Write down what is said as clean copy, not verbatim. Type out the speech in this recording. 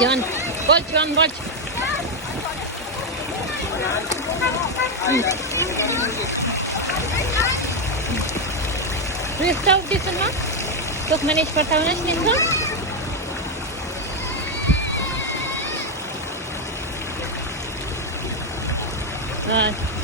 John, watch, John, watch. Do you stop this one, Ma? Tuk manis pertama nito? Ah.